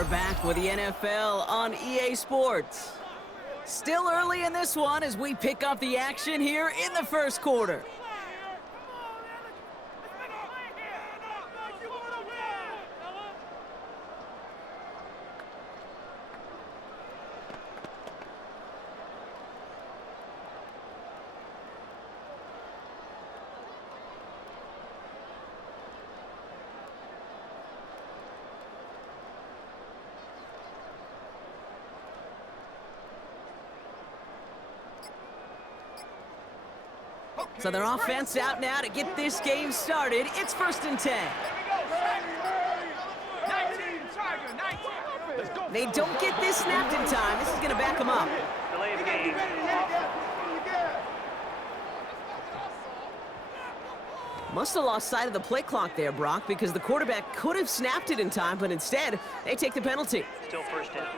We're back with the NFL on EA Sports. Still early in this one as we pick up the action here in the first quarter. So their offense out now to get this game started. It's 1st and 10. They don't get this snapped in time. This is going to back them up. Delay of game. Must have lost sight of the play clock there, Brock, because the quarterback could have snapped it in time, but instead, they take the penalty. Still 1st down.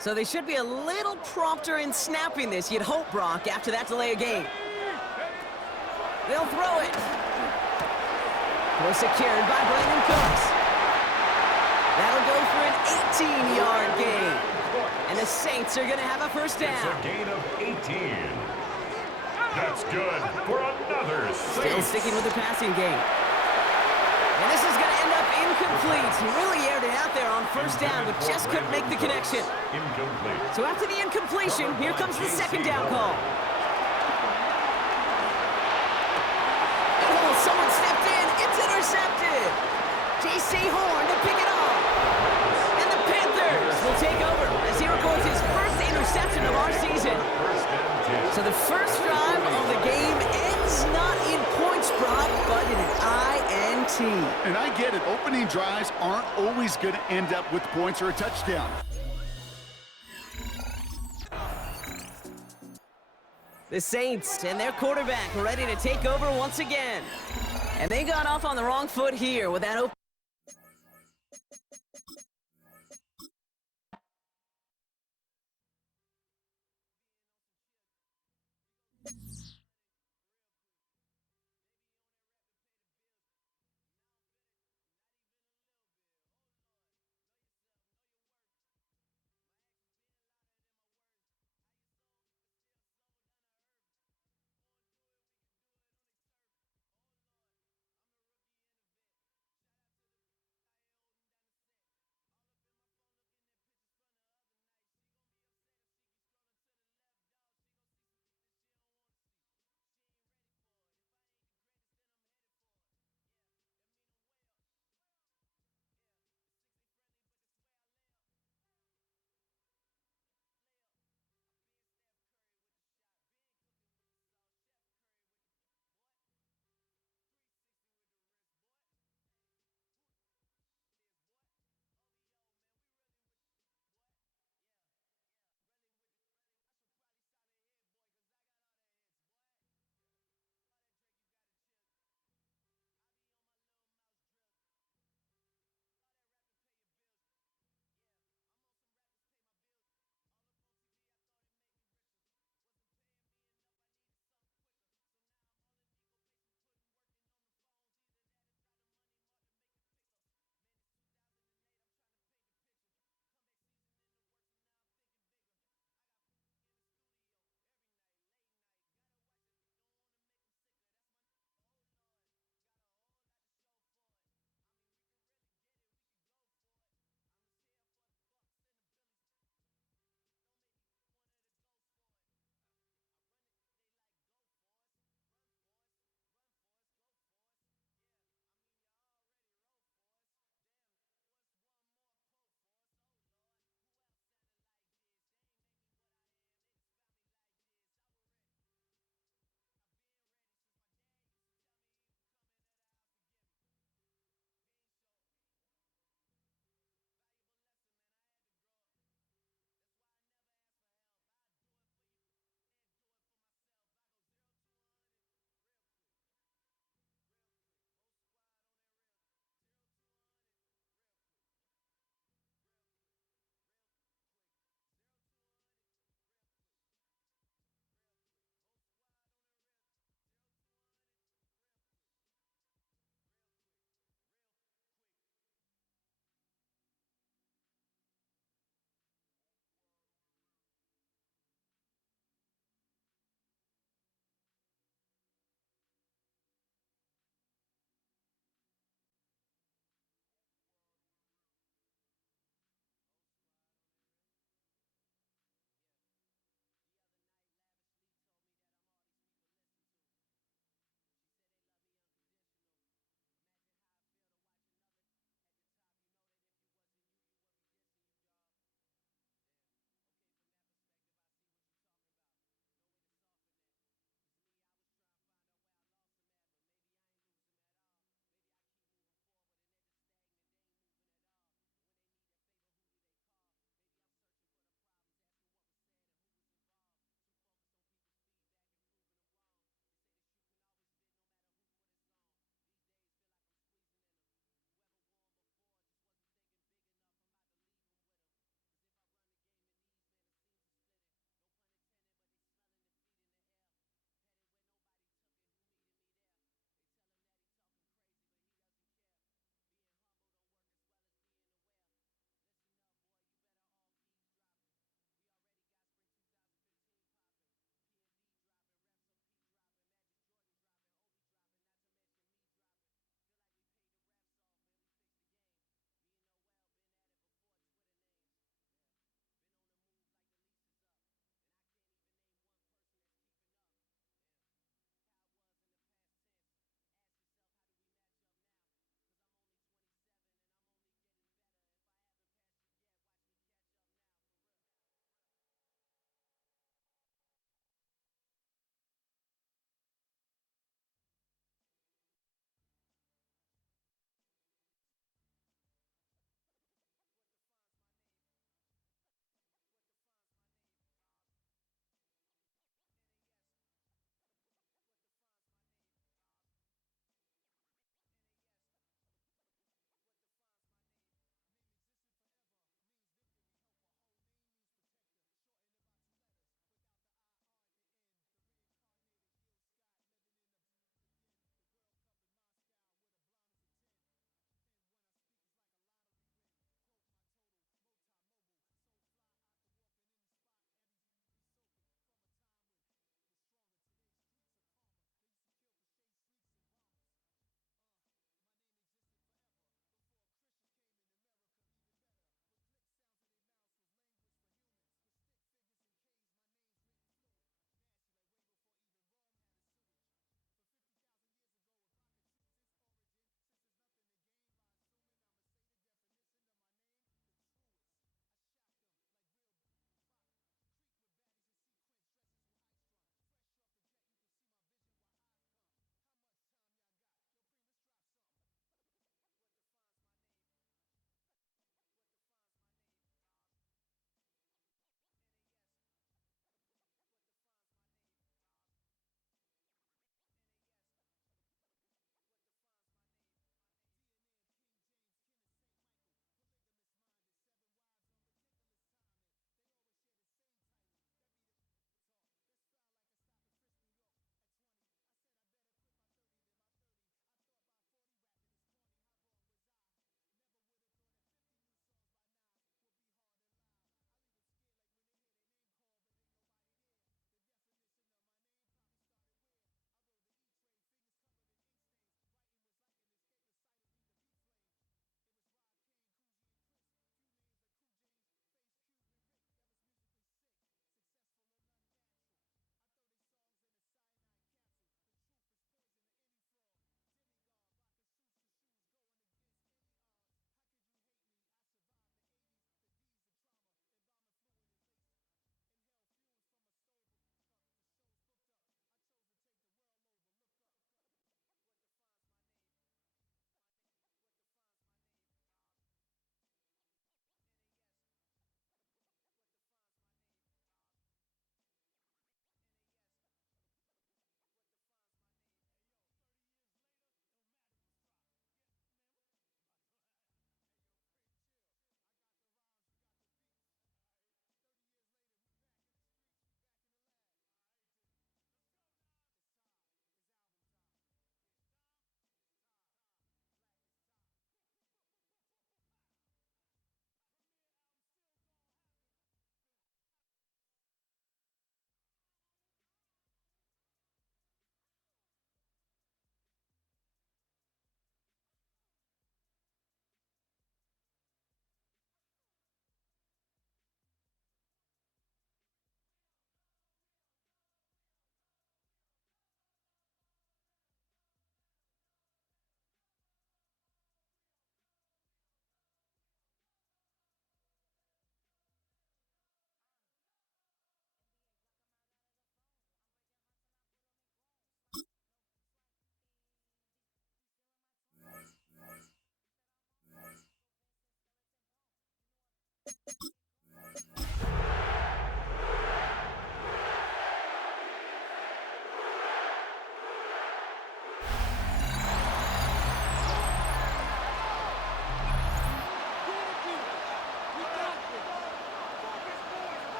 So they should be a little prompter in snapping this, you'd hope, Brock, after that delay of game. They'll throw it. Was secured by Brandon Cooks. That'll go for an 18-yard gain. And the Saints are going to have a 1st down. It's a gain of 18. That's good for another Saints. Still sticking with the passing game. And this is going to end up incomplete. He really aired it out there on 1st down, but just couldn't make the connection. Incomplete. So after the incompletion, here comes the 2nd down call. Oh, someone stepped in. It's intercepted. J.C. Horn to pick it off. And the Panthers will take over as he records his 1st interception of our season. So the first drive of the game ends not in points, Brock, but in an INT. And I get it. Opening drives aren't always going to end up with points or a touchdown. The Saints and their quarterback ready to take over once again. And they got off on the wrong foot here with that open.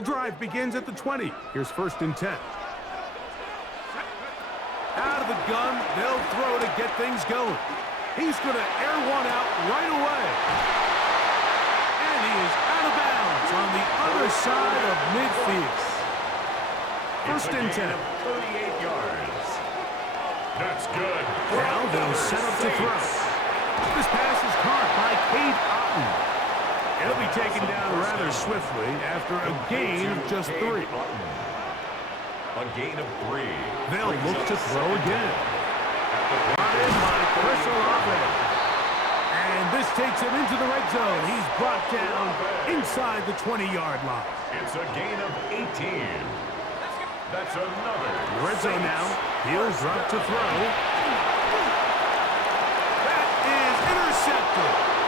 The drive begins at the 20. Here's 1st and 10. Out of the gun, they'll throw to get things going. He's going to air one out right away. And he is out of bounds on the other side of midfield. 1st and 10. 38 yards. That's good. Now they'll set up to throw. This pass is caught by Cade Otton. He'll be taken down rather swiftly after a gain of just 3. A gain of 3. They'll look to throw again. Brought in by Chris Olave. And this takes him into the red zone. He's brought down inside the 20-yard line. It's a gain of 18. That's another. Red zone now. He'll drop to throw. That is intercepted.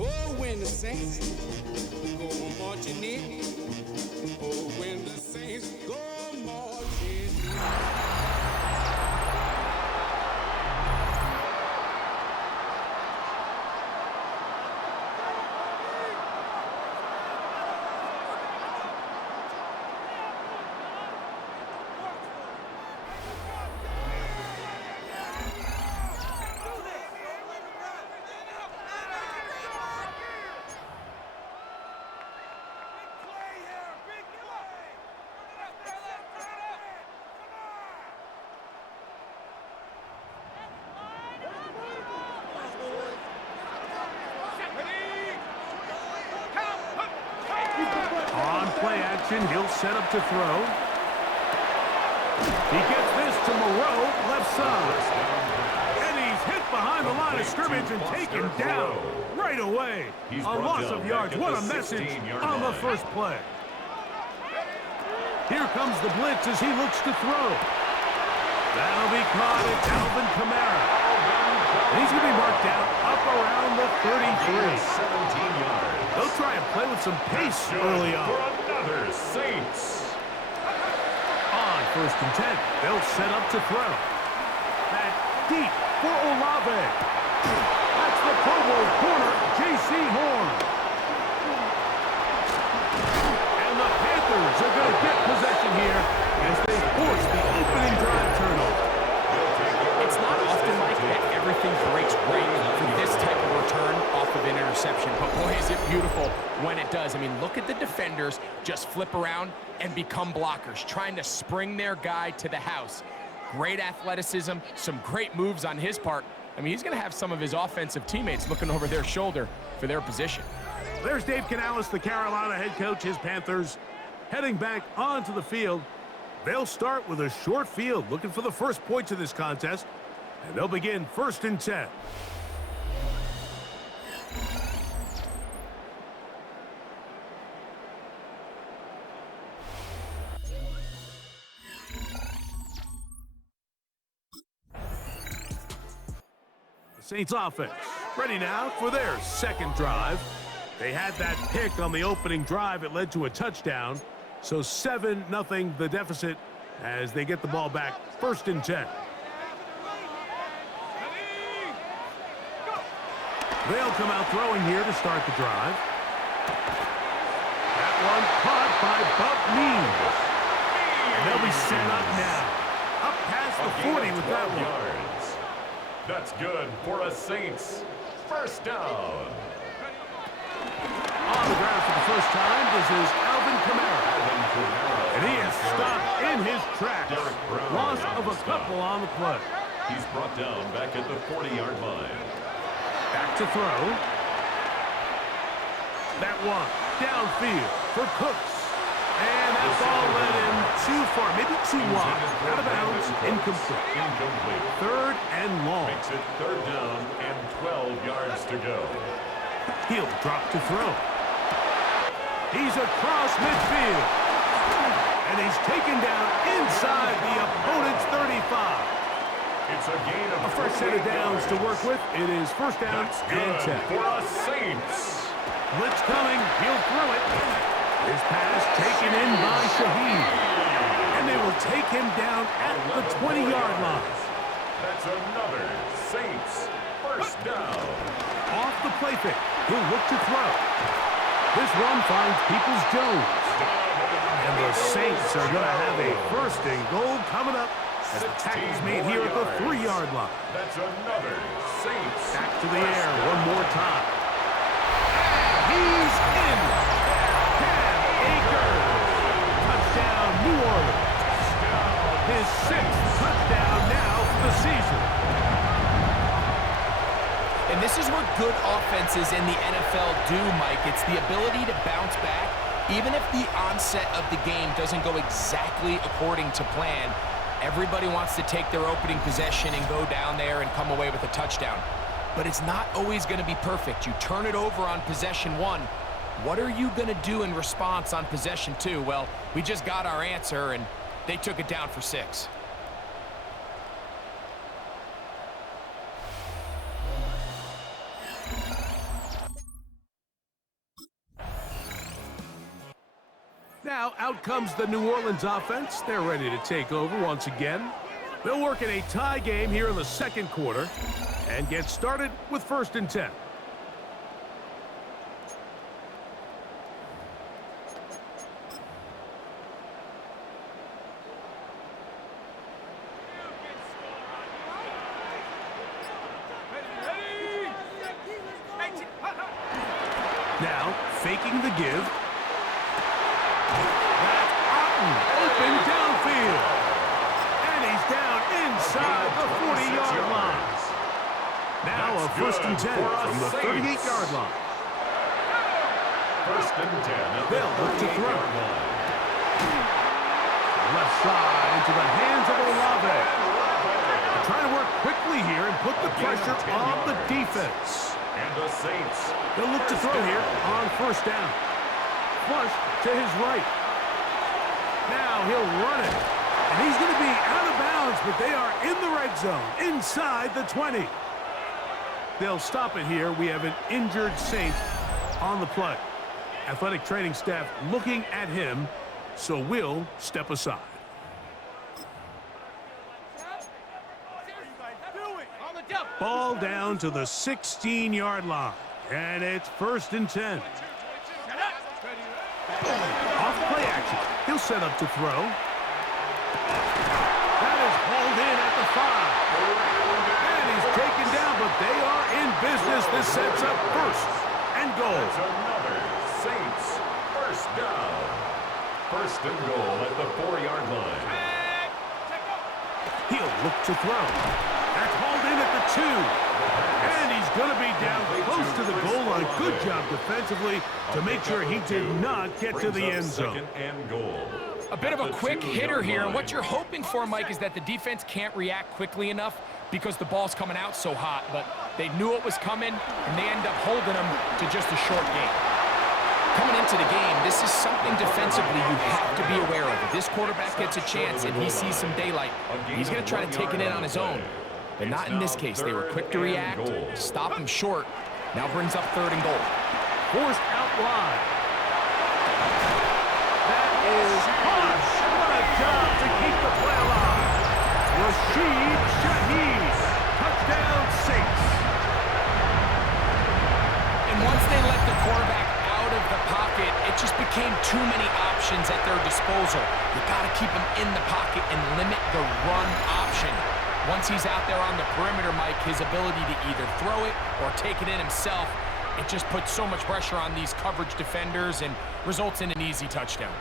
Oh, when the saints go marching in. Oh, when the saints go marching in. Play action, he'll set up to throw. He gets this to Moreau, left side. And he's hit behind the line of scrimmage and taken down right away. A loss of yards. What a message on the first play. Here comes the blitz as he looks to throw. That'll be caught at Alvin Kamara. And he's going to be marked down up around the 33. 17 yards. They'll try and play with some pace early on. For another Saints. On 1st and 10, they'll set up to throw. That deep for Olave. That's the Pro Bowl corner, J.C. Horn. And the Panthers are going to get possession here as they force the opening drive turnover. It's not often, Mike, that everything breaks right for this type of return off of an interception. But boy, is it beautiful when it does. I mean, look at the defenders just flip around and become blockers, trying to spring their guy to the house. Great athleticism, some great moves on his part. I mean, he's going to have some of his offensive teammates looking over their shoulder for their position. There's Dave Canales, the Carolina head coach. His Panthers heading back onto the field. They'll start with a short field, looking for the first points of this contest. And they'll begin 1st and 10. The Saints offense ready now for their second drive. They had that pick on the opening drive. It led to a touchdown. So 7-0 the deficit as they get the ball back 1st and 10. They'll come out throwing here to start the drive. That one caught by Buck Means. And they'll be set up now. Up past the 40 with that one. Yards. That's good for a Saints first down. On the ground for the first time, this is Alvin Kamara. And he is stopped in his tracks. Loss of a couple on the play. He's brought down back at the 40-yard line. Back to throw. That one downfield for Cooks. And that ball led him too far, maybe too wide. Out of bounds, incomplete. Third and long. Makes it third down and 12 yards to go. He'll drop to throw. He's across midfield. And he's taken down inside the opponent's 35. It's a gain of A fresh set of downs to work with. It is first down That's and good 10. for a Saints. Blitz coming. He'll throw it. His pass taken in by Shaheed. And they will take him down at the 20-yard line. That's another Saints first down. Off the play fake. He'll look to throw. This one finds Peoples-Jones. And the Saints are going to have a first and goal coming up as the tackle's made here at the 3-yard line. That's another Saints. Back to the air one more time. He's in. Cam Akers. Touchdown, New Orleans. His 6th touchdown now for the season. And this is what good offenses in the NFL do, Mike. It's the ability to bounce back, even if the onset of the game doesn't go exactly according to plan. Everybody wants to take their opening possession and go down there and come away with a touchdown. But it's not always going to be perfect. You turn it over on possession 1. What are you going to do in response on possession 2? Well, we just got our answer, and they took it down for 6. Now, out comes the New Orleans offense. They're ready to take over once again. They'll work in a tie game here in the second quarter and get started with first and 10. Now, faking the give. Open downfield. And he's down inside the 40-yard line. Now a first and 10 from the 38-yard line. First and 10. They'll look to throw. Left side into the hands of Olave. Trying to work quickly here and put the pressure on the defense. And the Saints. They'll look to throw here on first down. Flush to his right. Now he'll run it. And he's going to be out of bounds, but they are in the red zone, inside the 20. They'll stop it here. We have an injured Saint on the play. Athletic training staff looking at him, so we'll step aside. Ball down to the 16-yard line, and it's first and 10. Off play action. He'll set up to throw. That is hauled in at the 5. And he's taken down, but they are in business. This sets up first and goal. That's another Saints first down. First and goal at the 4-yard line. He'll look to throw. That's hauled in at the 2. And he's going to be down close to the goal line. Good job defensively to make sure he did not get to the end zone. Second and goal. A bit of a quick hitter here, and what you're hoping for, Mike, is that the defense can't react quickly enough because the ball's coming out so hot. But they knew it was coming, and they end up holding them to just a short game. Coming into the game, this is something defensively you have to be aware of. If this quarterback gets a chance and he sees some daylight, he's going to try to take it in on his own. But not in this case. They were quick to react, stop him short. Now brings up third and goal. Forced out wide. That is harsh. What a job to keep the play alive. Rashid Shaheed. Touchdown Saints. And once they let the quarterback out of the pocket, it just became too many options. options at their disposal. You got to keep him in the pocket and limit the run option. Once he's out there on the perimeter, Mike, his ability to either throw it or take it in himself, it just puts so much pressure on these coverage defenders and results in an easy touchdown.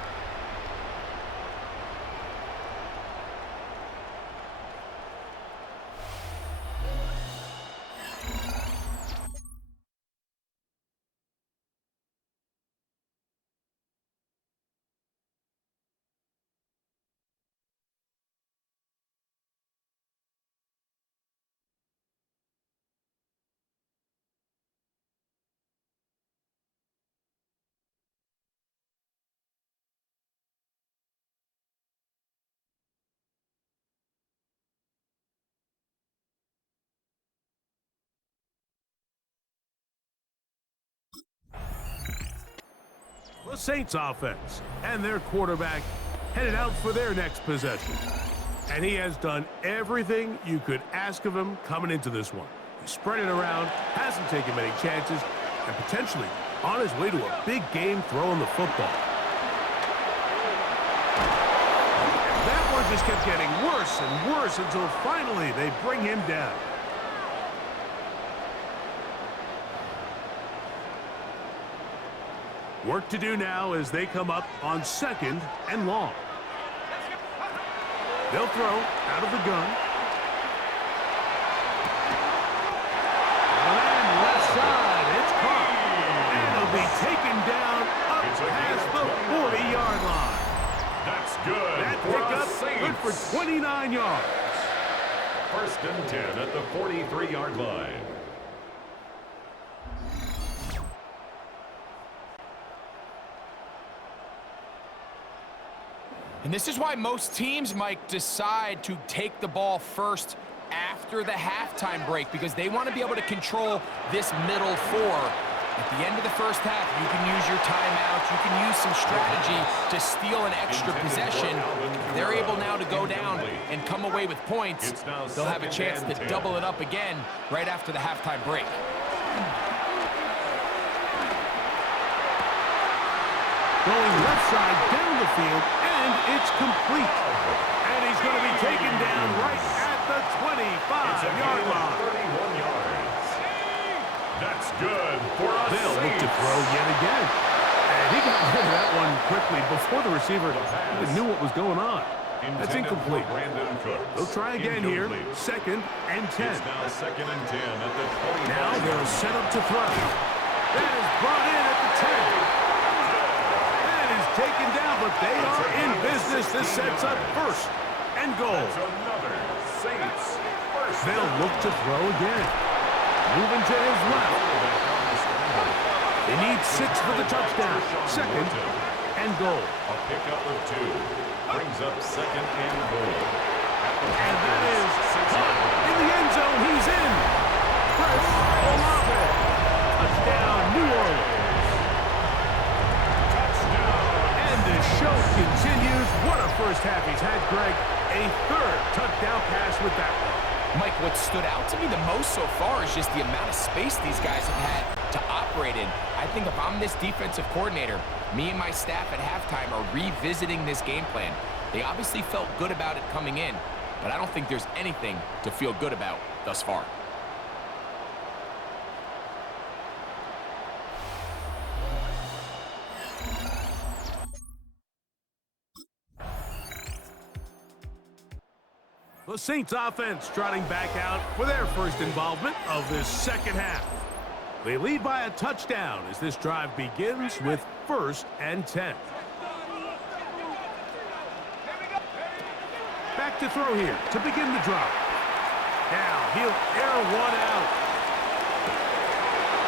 The Saints offense and their quarterback headed out for their next possession. And he has done everything you could ask of him coming into this one. He's spread it around, hasn't taken many chances, and potentially on his way to a big game throwing the football. And that one just kept getting worse and worse until finally they bring him down. Work to do now as they come up on 2nd and long. They'll throw out of the gun. And left side, it's caught. And it'll be taken down up past the 40-yard line. That's good. That for pickup, us good for Saints. 29 yards. 1st and 10 at the 43-yard line. And this is why most teams, Mike, decide to take the ball first after the halftime break, because they want to be able to control this middle four. At the end of the first half, you can use your timeout, you can use some strategy to steal an extra possession. If they're able now to go down and come away with points, they'll have a chance to double it up again right after the halftime break. Going left side down the field, and it's complete. And he's going to be taken down right at the 25-yard line. 31 yards. That's good for us They'll look to Saints. throw yet again. And he got rid of that one quickly before the receiver even knew what was going on. That's incomplete. They'll try again here. 2nd and 10. It's now 2nd and 10 at the 20. Now they'll set up to throw. That is brought in at the 10. Taken down, but they are in business. This sets up 1st and goal. That's another Saints first. They'll look to throw again. Moving to his left. They need 6 for the touchdown. 2nd and goal. A pickup of 2 brings up 2nd and goal. And that is caught in the end zone. He's in. Chris Olave. Touchdown, New Orleans. The show continues. What a first half he's had, Greg. A 3rd touchdown pass with that one. Mike, what stood out to me the most so far is just the amount of space these guys have had to operate in. I think if I'm this defensive coordinator, me and my staff at halftime are revisiting this game plan. They obviously felt good about it coming in, but I don't think there's anything to feel good about thus far. The Saints offense trotting back out for their first involvement of this 2nd half. They lead by a touchdown as this drive begins with 1st and 10. Back to throw here to begin the drive. Now he'll air one out.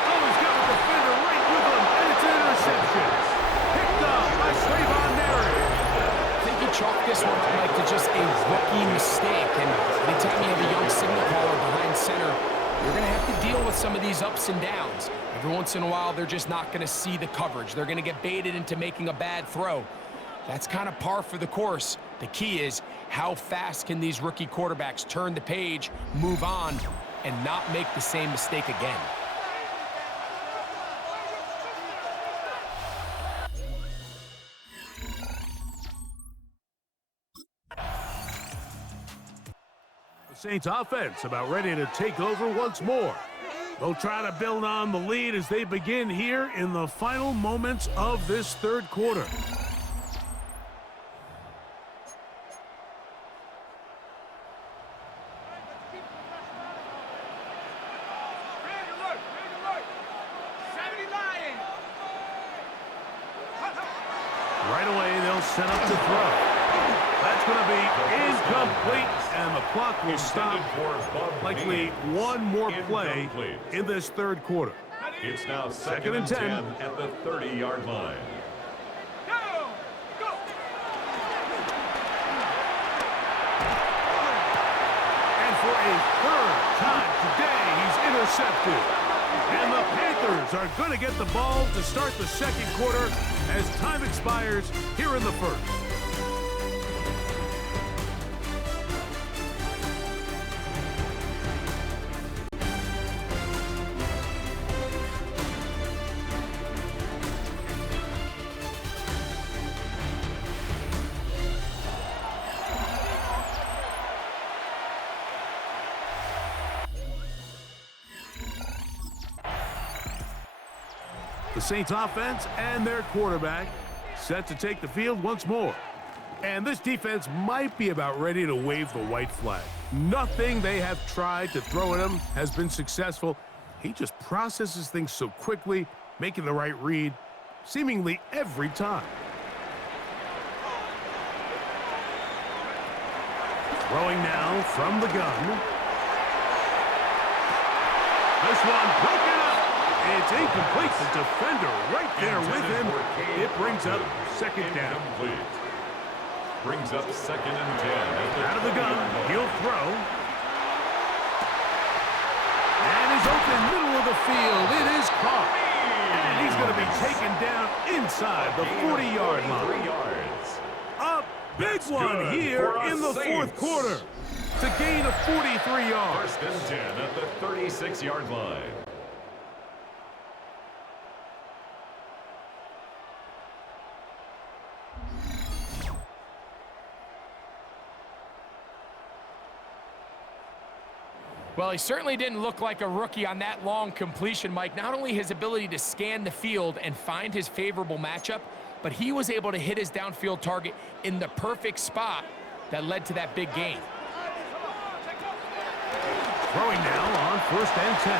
Oh, he's got a defender right with him, and it's an interception. Picked up by Trayvon Merritt. Chalk this one up, Mike, to just a rookie mistake. And anytime you have a young signal caller behind center, you're going to have to deal with some of these ups and downs. Every once in a while, they're just not going to see the coverage. They're going to get baited into making a bad throw. That's kind of par for the course. The key is how fast can these rookie quarterbacks turn the page, move on, and not make the same mistake again. Saints offense about ready to take over once more. They'll try to build on the lead as they begin here in the final moments of this third quarter. Right away, they'll set up to throw. That's going to be incomplete, and the clock will stop. Likely one more play in this third quarter. It's now second and 10 at the 30-yard line. And for a third time today, he's intercepted. And the Panthers are going to get the ball to start the second quarter as time expires here in the first. The Saints offense and their quarterback set to take the field once more. And this defense might be about ready to wave the white flag. Nothing they have tried to throw at him has been successful. He just processes things so quickly, making the right read seemingly every time. Throwing now from the gun. This one broken up. It's incomplete. The defender right there with him. It brings up second down. Brings up second and 10. Out of the gun, he'll throw. And he's open middle of the field. It is caught. And he's going to be taken down inside the 40-yard line. A big one here in the fourth quarter to gain a 43 yards. First and 10 at the 36-yard line. Well, he certainly didn't look like a rookie on that long completion, Mike. Not only his ability to scan the field and find his favorable matchup, but he was able to hit his downfield target in the perfect spot that led to that big gain. Throwing now on first and 10.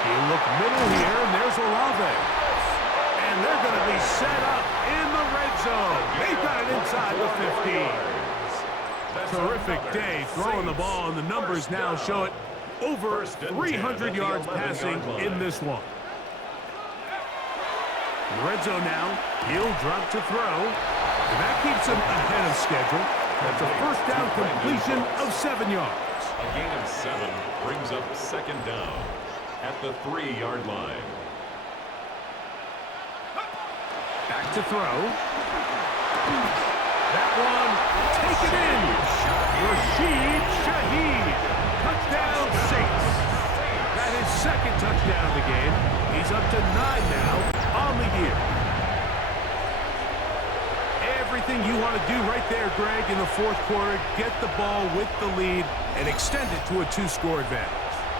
He'll look middle here, and there's Olave. And they're going to be set up in the red zone. They've got it inside the 15. Terrific day throwing the ball, and the numbers now show it over 300 yards passing in this one. In the red zone now, he'll drop to throw, and that keeps him ahead of schedule. That's a first down completion of 7 yards. A gain of 7 brings up second down at the 3-yard line. Back to throw. That one, take it in. Rashid Shaheed. Touchdown, Saints. That is second touchdown of the game. He's up to 9 now on the year. Everything you want to do right there, Greg, in the fourth quarter, get the ball with the lead and extend it to a 2-score advantage.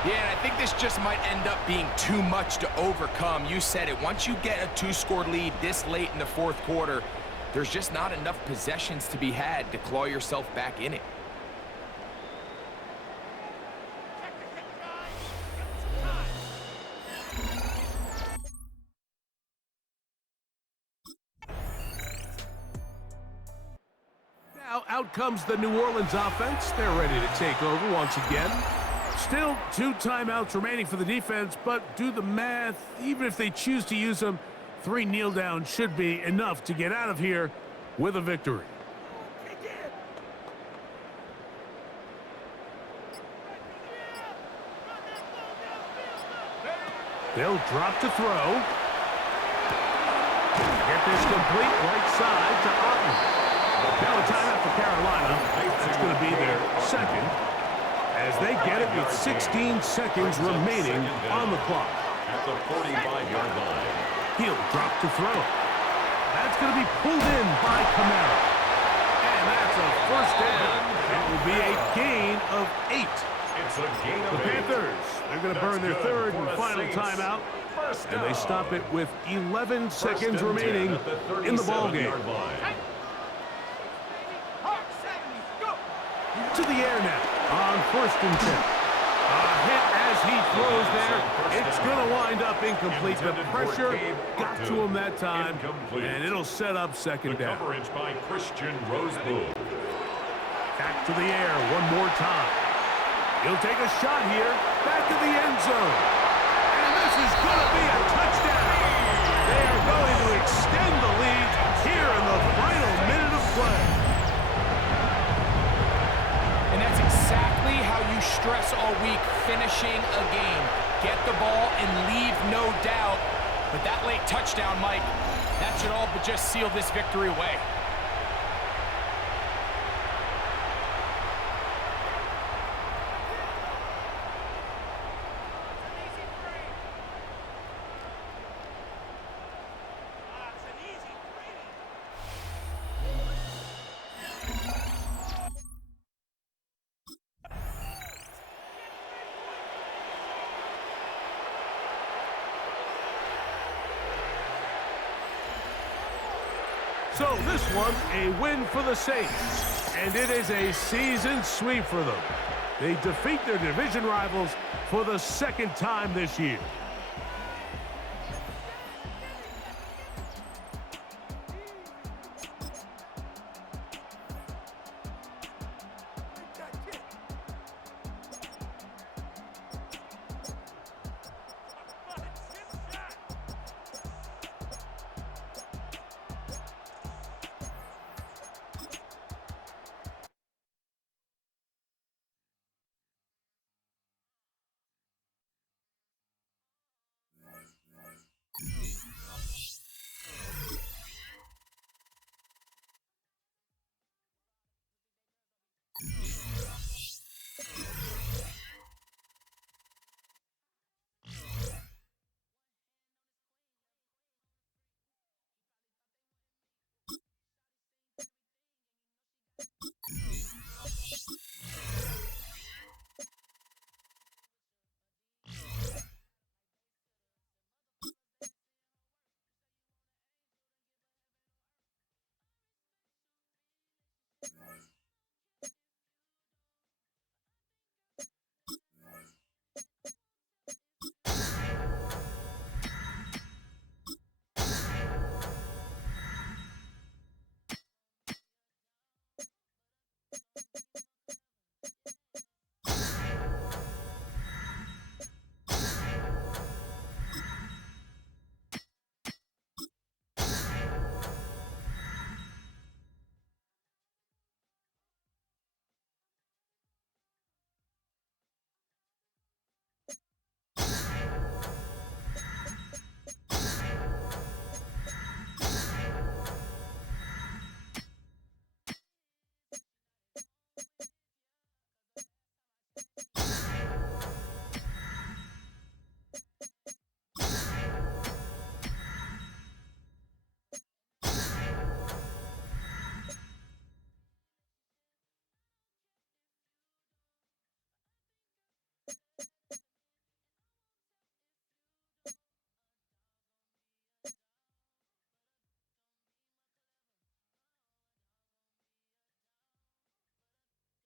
Yeah, and I think this just might end up being too much to overcome. You said it. Once you get a 2-score lead this late in the fourth quarter, there's just not enough possessions to be had to claw yourself back in it. Now out comes the New Orleans offense. They're ready to take over once again. Still 2 timeouts remaining for the defense, but do the math. Even if they choose to use them, 3 kneel downs should be enough to get out of here with a victory. They'll drop to throw. Get this complete right side to Otten. Now a timeout for Carolina. That's going to be their second, as they get it with 16 seconds remaining on the clock. At the 45-yard line. He'll drop to throw. That's going to be pulled in by Kamara. And And that's a first down. It will be a gain of 8. It's a gain of The 8. Panthers, they're going to burn their third and final timeout. First And they down. stop it with 11 seconds and 10 remaining at the in the ball 37-yard game. line. To the air now on 1st and 10. A hit as he throws there. It's going to wind up incomplete. The pressure got to him that time, and it'll set up second down. Coverage by Christian Rosebud. Back to the air one more time. He'll take a shot here. Back to the end zone. And this is going to be a touchdown. They are going to extend the lead here in the final minute of play. And that's exactly how you stress all week, finishing a game. Get the ball and leave no doubt. But that late touchdown, Mike, that should all but just seal this victory away. So this one, a win for the Saints, and it is a season sweep for them. They defeat their division rivals for the second time this year.